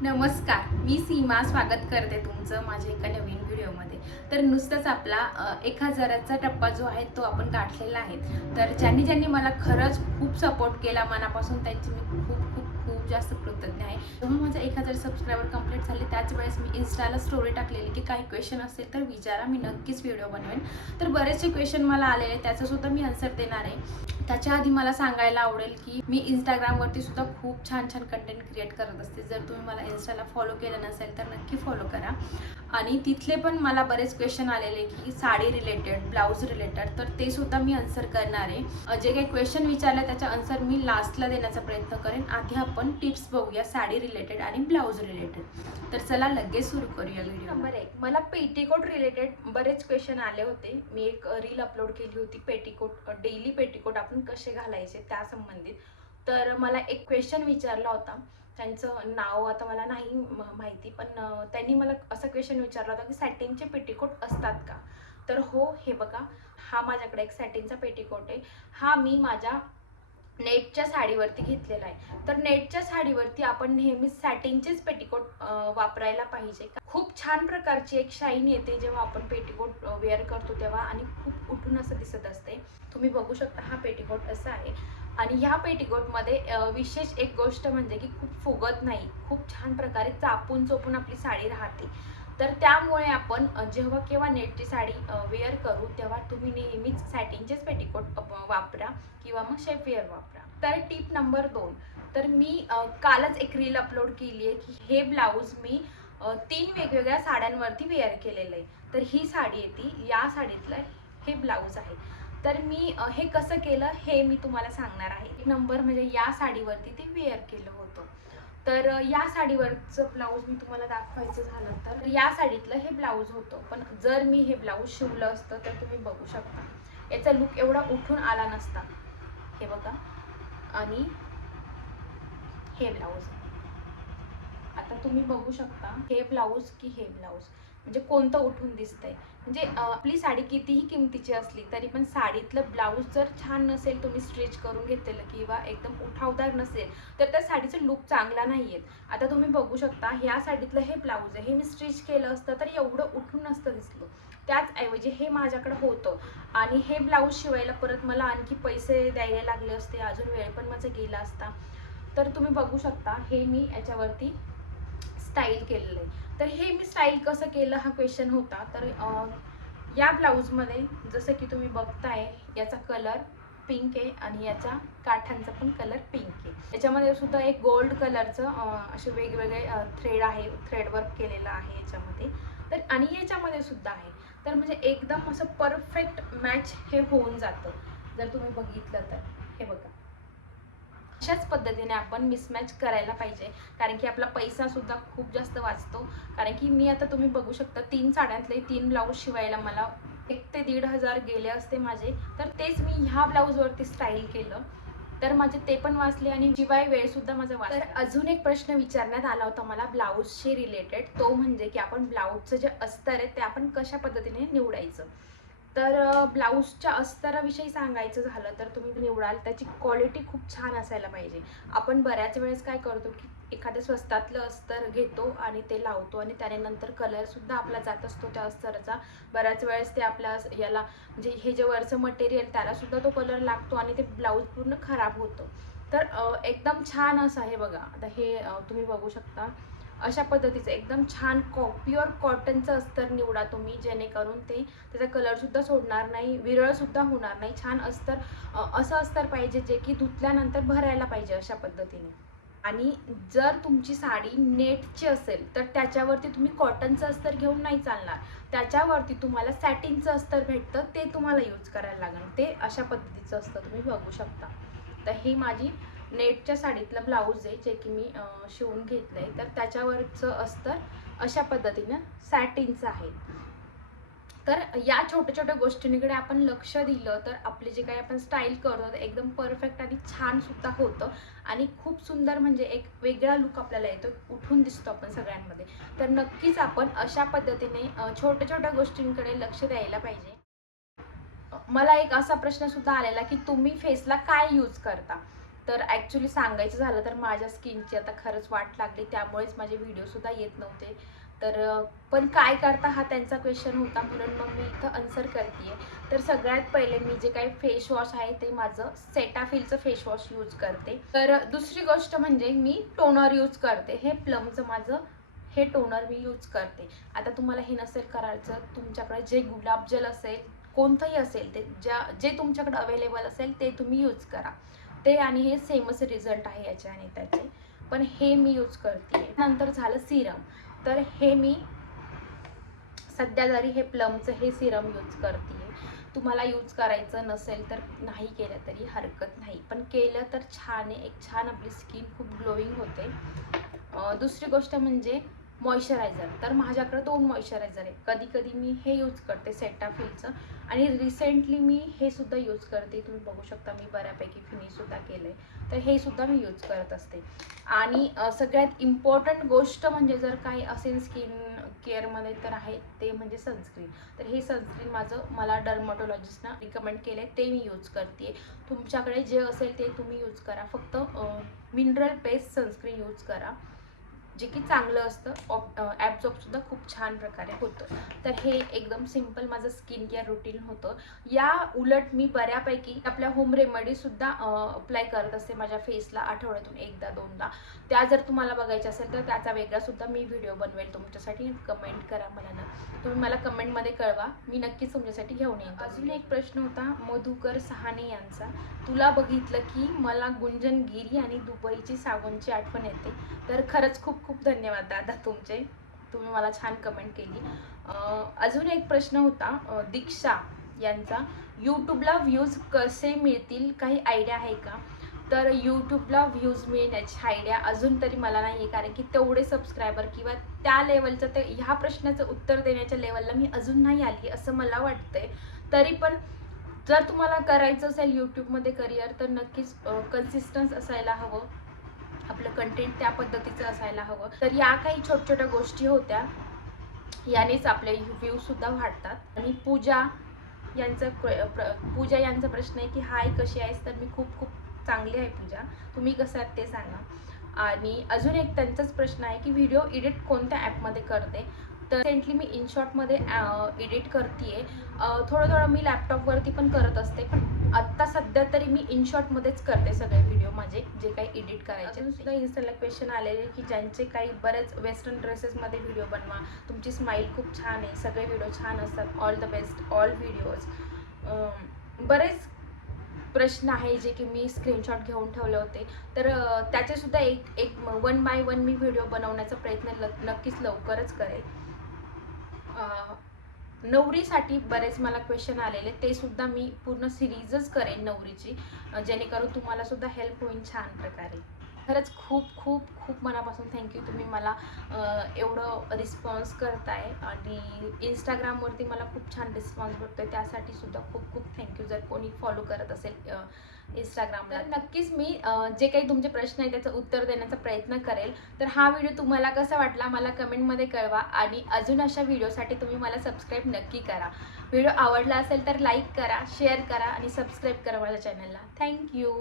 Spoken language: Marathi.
नमस्कार, मी सीमा स्वागत करते तुमचं माझ्या एका नवीन व्हिडिओमध्ये. तर नुसतंच आपला 1000चा टप्पा जो आहे तो आपण गाठलेला आहे. तर ज्यांनी ज्यांनी मला खरंच खूप सपोर्ट केला मनापासून त्यांची मी खूप खूप खूप जास्त कृतज्ञ आहे. जेव्हा माझा 1000 सबस्क्रायबर कंप्लीट झाले त्याच वेळेस मी इन्स्टाला स्टोरी टाकलेली की काही क्वेश्चन असेल तर विचारा, मी नक्कीच व्हिडिओ बनवेन. तर बरेचसे क्वेश्चन मला आलेले, त्याचंसुद्धा मी आन्सर देणार आहे. त्याच्या आधी मला सांगायला आवडेल की मी इंस्टाग्रामवरती सुद्धा खूप छान छान कंटेंट क्रिएट करत असते. जर तुम्ही मला इन्स्टाला फॉलो केलं नसेल तर नक्की फॉलो करा. आणि तिथले पण मला बरेच क्वेश्चन आलेले की साडी रिलेटेड, ब्लाऊज रिलेटेड, तर ते सुद्धा मी आन्सर करणार आहे. जे काही क्वेश्चन विचारले त्याचा आन्सर मी लास्टला देण्याचा प्रयत्न करेन. आधी आपण टिप्स बघूया साडी रिलेटेड आणि ब्लाऊज रिलेटेड. तर चला लगेच सुरू करूया व्हिडिओ. नंबर 1, मला पेटीकोट रिलेटेड बरेच क्वेश्चन आले होते. मी एक रील अपलोड केली होती, पेटीकोट, डेली पेटीकोट आपण कसे घालायचे त्या संबंधित. तर मला एक क्वेश्चन विचारला होता. त्यांचं नाव आता मला नाही माहिती, पण त्यांनी मला असा क्वेश्चन विचारला होता की सॅटिनचे पेटीकोट असतात का? तर हो, हे बघा, हा माझ्याकडे एक सॅटिनचा पेटीकोट आहे. हा मी माझ्या नेटच्या साडीवरती घेतलेला आहे. तर नेटच्या साडीवरती आपण नेहमी सॅटिनचेच पेटीकोट वापरायला पाहिजे. खूप छान प्रकारची एक शाईन येते जेव्हा आपण पेटीकोट वेअर करतो तेव्हा, आणि खूप उठून असं दिसत असते. तुम्ही बघू शकता हा पेटीकोट असा आहे. आणि ह्या पेटीकोटमध्ये विशेष एक गोष्ट म्हणजे की खूप फुगत नाही, खूप छान प्रकारे चापून चोपून आपली साडी राहते. तर त्यामुळे आपण जेव्हा केव्हा नेटची साडी वेअर करू तेव्हा तुम्ही नेहमीच सॅटिनचेच पेटीकोट वापरा किंवा मग शेफवेअर वापरा. तर टिप नंबर 2, तर मी कालच एक रील अपलोड केली आहे की हे ब्लाऊज मी 3 वेगवेगळ्या साड्यांवरती वेअर केलेलं आहे. तर ही साडी येते, या साडीतलं हे ब्लाऊज आहे. तर मी हे कसं केलं हे मी तुम्हाला सांगणार आहे. एक नंबर म्हणजे या साडीवरती ते वेअर केलं होतं. तर या साडीवरचं ब्लाऊज मी तुम्हाला दाखवायचं झालं तर या साडीतलं हे ब्लाऊज होतं. पण जर मी हे ब्लाऊज शिवलं असतं तर तुम्ही बघू शकता याचा लुक एवढा उठून आला नसता. हे बघा, आणि हे ब्लाऊज, आता तुम्ही बघू शकता हे ब्लाऊज की हे ब्लाऊज, म्हणजे कोणतं उठून दिसतंय. म्हणजे आपली साडी कितीही किमतीची असली तरी पण साडीतलं ब्लाऊज जर छान नसेल, तुम्ही स्टिच करून घेतलेलं किंवा एकदम उठावदार नसेल तर त्या साडीचं लुक चांगला नाही येत. आता तुम्ही बघू शकता ह्या साडीतलं हे ब्लाऊज आहे, हे मी स्टिच केलं असतं तर एवढं उठून नसतं दिसलं. त्याचऐवजी हे माझ्याकडे होतं आणि हे ब्लाऊज शिवायला परत मला आणखी पैसे द्यायला लागले असते, अजून वेळ पण माझा गेला असता. तर तुम्ही बघू शकता हे मी याच्यावरती स्टाईल केलेलं आहे. तर हे मी स्टाईल कसं केलं हा क्वेश्चन होता. तर या ब्लाऊजमध्ये जसं की तुम्ही बघताय याचा कलर पिंक आहे आणि याच्या काठांचा पण कलर पिंक आहे. याच्यामध्ये सुद्धा एक गोल्ड कलरचं असे वेगवेगळे थ्रेड आहे, थ्रेड वर्क केलेलं आहे याच्यामध्ये. तर आणि याच्यामध्ये सुद्धा आहे. तर म्हणजे एकदम असं परफेक्ट मॅच हे होऊन जातं जर तुम्ही बघितलं तर. हे बघा, अशाच पद्धतीने आपण मिसमॅच करायला पाहिजे, कारण की आपला पैसा सुद्धा खूप जास्त वाचतो. कारण की मी आता तुम्ही बघू शकता 3 साड्यांतले 3 ब्लाऊज शिवायला मला 1 ते 1,500 गेले असते माझे. तर तेच मी ह्या ब्लाऊजवरती स्टाईल केलं, तर माझे ते पण वाचले आणि शिवाय वेळ सुद्धा माझा वाचला. तर अजून एक प्रश्न विचारण्यात आला होता मला ब्लाऊजशी रिलेटेड, तो म्हणजे की आपण ब्लाऊजचं जे अस्तर आहे ते आपण कशा पद्धतीने निवडायचं. तर ब्लाऊजच्या अस्तराविषयी सांगायचं झालं तर तुम्ही निवडाल त्याची क्वालिटी खूप छान असायला पाहिजे. आपण बऱ्याच वेळेस काय करतो की एखाद्या स्वस्तातलं अस्तर घेतो आणि ते लावतो आणि त्याने नंतर कलरसुद्धा आपला जात असतो त्या अस्तराचा. बऱ्याच वेळेस ते आपल्या याला म्हणजे हे जे वरचं मटेरियल त्यालासुद्धा तो कलर लागतो आणि ते ब्लाऊज पूर्ण खराब होतं. तर एकदम छान असं आहे बघा. आता हे तुम्ही बघू शकता अशा पद्धतीचं एकदम छान प्युअर कॉटनचं अस्तर निवडा तुम्ही, जेणेकरून ते त्याचा कलरसुद्धा सोडणार नाही, विरळसुद्धा होणार नाही. छान अस्तर, असं अस्तर पाहिजे जे की धुतल्यानंतर भरायला पाहिजे अशा पद्धतीने. आणि जर तुमची साडी नेटची असेल तर त्याच्यावरती तुम्ही कॉटनचं अस्तर घेऊन नाही चालणार. त्याच्यावरती तुम्हाला सॅटिनचं अस्तर भेटतं, ते तुम्हाला यूज करायला लागेल. ते अशा पद्धतीचं असतं, तुम्ही बघू शकता. तर ही माझी नेटच्या साडीतलं ब्लाऊज आहे जे की मी शिवून घेतलं आहे. तर त्याच्यावरचं अस्तर अशा पद्धतीनं सॅटिनचं आहे. तर या छोट्या छोट्या गोष्टींकडे आपण लक्ष दिलं तर आपले जे काही आपण स्टाईल करतो ते एकदम परफेक्ट आणि छान सुद्धा होतं आणि खूप सुंदर, म्हणजे एक वेगळा लुक आपल्याला येतो, उठून दिसतो आपण सगळ्यांमध्ये. तर नक्कीच आपण अशा पद्धतीने छोट्या छोट्या गोष्टींकडे लक्ष द्यायला पाहिजे. मला एक असा प्रश्न सुद्धा आलेला की तुम्ही फेसला काय यूज करता. तर ॲक्च्युली सांगायचं झालं तर माझ्या स्किनची आता खरंच वाट लागली, त्यामुळेच माझे व्हिडिओसुद्धा येत नव्हते. तर पण काय करता हा त्यांचा क्वेश्चन होता, म्हणून मग मी इथं आन्सर करते आहे. तर सगळ्यात पहिले मी जे काही फेस वॉश आहे ते माझं सेटाफिलचं फेस वॉश यूज करते. तर दुसरी गोष्ट म्हणजे मी टोनर यूज करते. हे प्लमचं माझं हे टोनर मी यूज करते. आता तुम्हाला हे नसेल करायचं, तुमच्याकडे जे गुलाब जल असेल, कोणतंही असेल, ते जे तुमच्याकडे अवेलेबल असेल ते तुम्ही यूज करा. ते आणि हे सेमच रिझल्ट आहे याचे आणि त्याचे, पण हे मी यूज करते. नंतर झालं सिरम. तर हे मी सध्या तरी हे प्लमचं हे सिरम यूज करते. तुम्हाला यूज करायचं नसेल तर नाही केलं तरी हरकत नाही, पण केलं तर छान आहे. एक छान आपली स्किन खूप ग्लोईंग होते. दुसरी गोष्ट म्हणजे मॉइश्चरायझर. तर माझ्याकडे 2 मॉइश्चरायझर आहे. कधी कधी मी हे यूज करते सेटाफिलचं, आणि रिसेंटली मी हे सुद्धा यूज करते. तुम्ही बघू शकता मी बऱ्यापैकी फिनिशसुद्धा केलं आहे, तर हे सुद्धा मी यूज करत असते. आणि सगळ्यात इम्पॉर्टंट गोष्ट म्हणजे जर काही असेल स्किन केअरमध्ये तर आहे ते म्हणजे सनस्क्रीन. तर हे सनस्क्रीन मला डर्मॅटॉलॉजिस्टनं रिकमेंड केलं आहे, ते मी यूज करते. तुमच्याकडे जे असेल ते तुम्ही यूज करा. फक्त मिनरल बेस्ड सनस्क्रीन यूज करा, जे की चांगलं असतं. ॲब्झॉर्बसुद्धा खूप छान प्रकारे होतं. तर हे एकदम सिम्पल माझं स्किन केअर रुटीन होतं. या उलट मी बऱ्यापैकी आपल्या होम रेमेडीसुद्धा अप्लाय करत असते माझ्या फेसला आठवड्यातून 1दा-2दा. त्या जर तुम्हाला बघायच्या असेल तर त्याचा वेगळासुद्धा मी व्हिडिओ बनवेल तुमच्यासाठी. कमेंट करा मला ना, तुम्ही मला कमेंटमध्ये कळवा, मी नक्कीच तुमच्यासाठी घेऊन येईन. अजून एक प्रश्न होता मधुकर सहाने यांचा. तुला बघितलं की मला गुंजनगिरी आणि दुबईची साबणची आठवण येते. तर खरंच खूप खूप धन्यवाद दादा तुमचे, तुम्ही मला छान कमेंट केली. अजून एक प्रश्न होता दीक्षा यांचा. यूट्यूबला व्ह्यूज कसे मिळतील, काही आयडिया आहे का? तर यूट्यूबला व्ह्यूज मिळण्याची आयडिया अजून तरी मला नाही आहे, कारण की तेवढे सबस्क्रायबर किंवा त्या लेवलचं ते ह्या प्रश्नाचं उत्तर देण्याच्या लेवलला मी अजून नाही आली असं मला वाटतंय. तरी पण जर तुम्हाला करायचं असेल यूट्यूबमध्ये करिअर तर नक्कीच कन्सिस्टन्स असायला हवं, आपलं कंटेंट त्या पद्धतीचं असायला हवं. तर या काही छोट्या छोट्या गोष्टी होत्या, यानेच आपले व्ह्यूजसुद्धा वाढतात. आणि पूजा यांचा प्रश्न आहे की हाय कशी आहेस? तर मी खूप खूप चांगली आहे पूजा, तुम्ही कसं आहात ते सांगा. आणि अजून एक त्यांचाच प्रश्न आहे की व्हिडिओ एडिट कोणत्या ॲपमध्ये करते? तर रिसेंटली मी इनशॉटमध्ये एडिट करते आहे. थोडं थोडं मी लॅपटॉपवरती पण करत असते, पण आत्ता सध्या तरी मी इनशॉटमध्येच करते सगळे व्हिडिओ माझे जे काही एडिट करायचे. सुद्धा इन्स्टाला क्वेश्चन आलेले की ज्यांचे काही बरेच वेस्टर्न ड्रेसेसमध्ये व्हिडिओ बनवा, तुमची स्माईल खूप छान आहे, सगळे व्हिडिओ छान असतात, all the best all videos. बरेच प्रश्न आहे जे की मी स्क्रीनशॉट घेऊन ठेवले होते. तर त्याचेसुद्धा एक 1 बाय 1 मी व्हिडिओ बनवण्याचा प्रयत्न नक्कीच लवकरच करेल. नवरीसाठी बरेच मला क्वेश्चन आलेले, ते सुद्धा मी पूर्ण सिरीजच करेन नवरीची, जेणेकरून तुम्हाला सुद्धा हेल्प होईल छान प्रकारे. खरंच खूप खूप खूप मनापासून थँक्यू, तुम्ही मला एवढं रिस्पॉन्स करताय, आणि इंस्टाग्रामवरती मला खूप छान रिस्पॉन्स भेटतोय, त्यासाठी सुद्धा खूप खूप थँक्यू. जर कोणी फॉलो करत असेल इंस्टाग्रामला, तर नक्कीच मी जे काही तुमचे प्रश्न आहेत त्याचं उत्तर देण्याचा प्रयत्न करेल. तर हा व्हिडिओ तुम्हाला कसा वाटला मला कमेंटमध्ये कळवा, आणि अजून अशा व्हिडिओसाठी तुम्ही मला सबस्क्राईब नक्की करा. व्हिडिओ आवडला असेल तर लाईक करा, शेअर करा आणि सबस्क्राईब करा माझ्या चॅनलला. थँक्यू.